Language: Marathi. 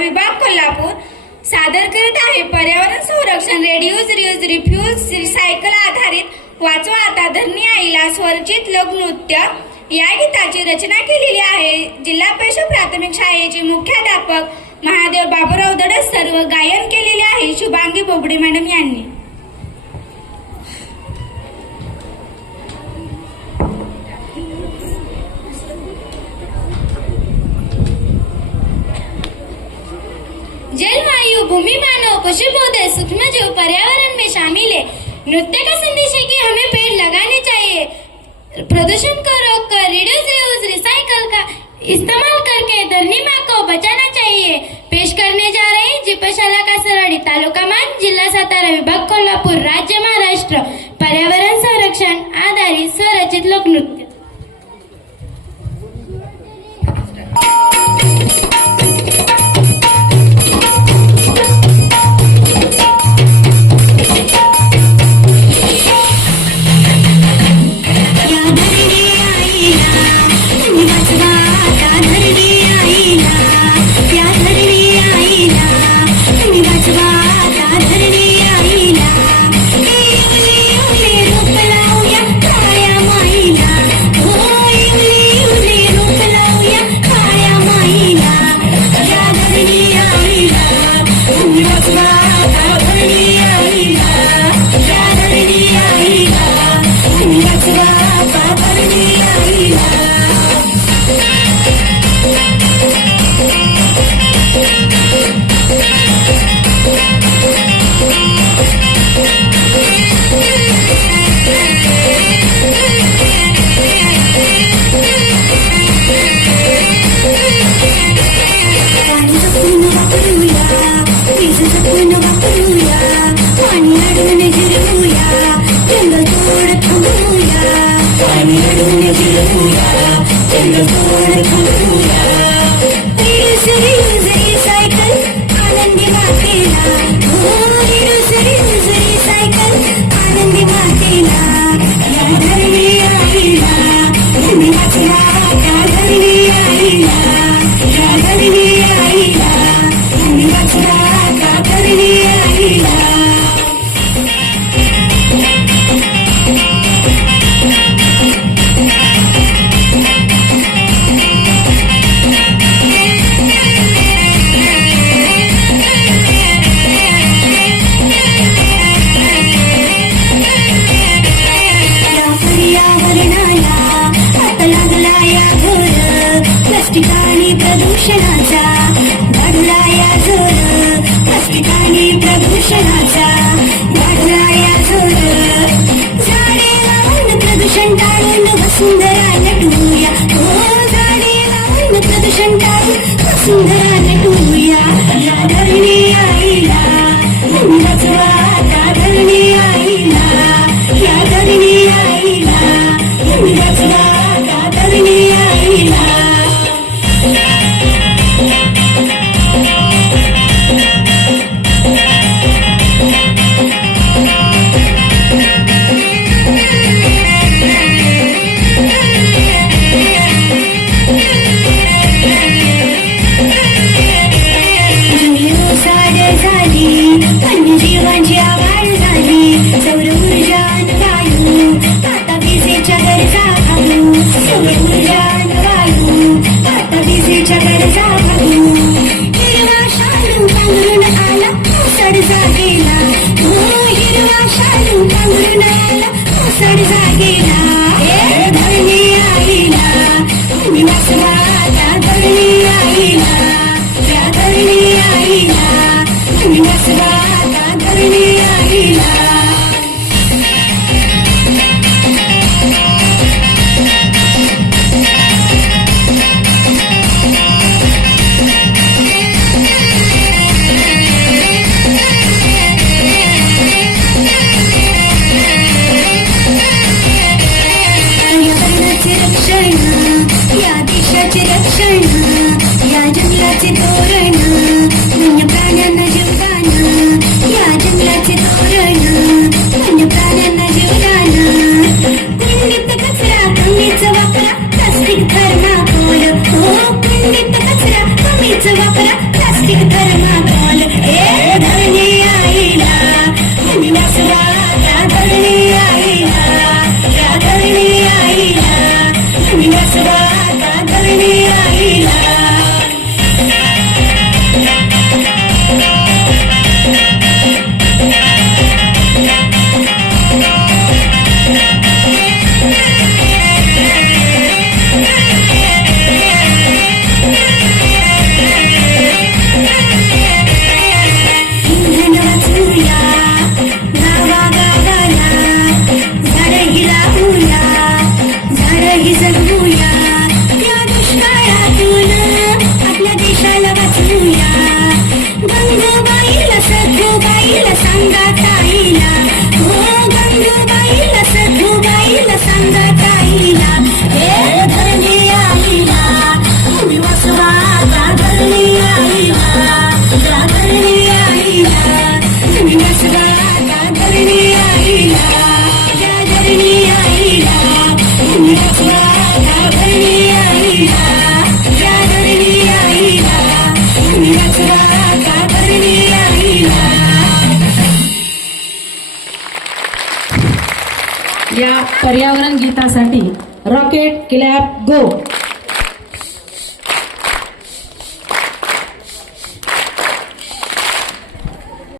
विभाग कोल्हापूर सादर करत आहे पर्यावरण संरक्षण रेड्यूस रियूज रिफ्यूज रिसायकल आधारित वाचवा आता धरणी आईला स्वरचित लोकनृत्य या गीताची रचना केलेली आहे। जिल्हा परिषद प्राथमिक शाळेचे मुख्याध्यापक महादेव बाबूराव दडस सर्व गायन केलेले आहे शुभांगी बोबडे मॅडम यांनी। जल वायु भूमि मानव पशु पौधे सूक्ष्म जीव पर्यावरण में शामिल है। नृत्य का संदेश है कि हमें पेड़ लगाने चाहिए, प्रदूषण को रोककर रिड्यूस रीयूज रिसाइकल का इस्तेमाल करके धरनी माँ को बचाना चाहिए। पेश करने जा रहे हैं जीपशाला का सरड़ी तालुका मान जिल्हा सातारा विभाग कोल्हापूर राज्य महाराष्ट्र पर्यावरण संरक्षण आधारित स्वरचित लोकनृत्य। प्लास्टिक थर्माकोल हे धरणी आईला तुम्ही वाचवा त्या धरणी आईला त्या धरणी आईला तुम्ही वाचवा त्या धरणी आईला या पर्यावरण गीतासाठी रॉकेट क्लॅप गो.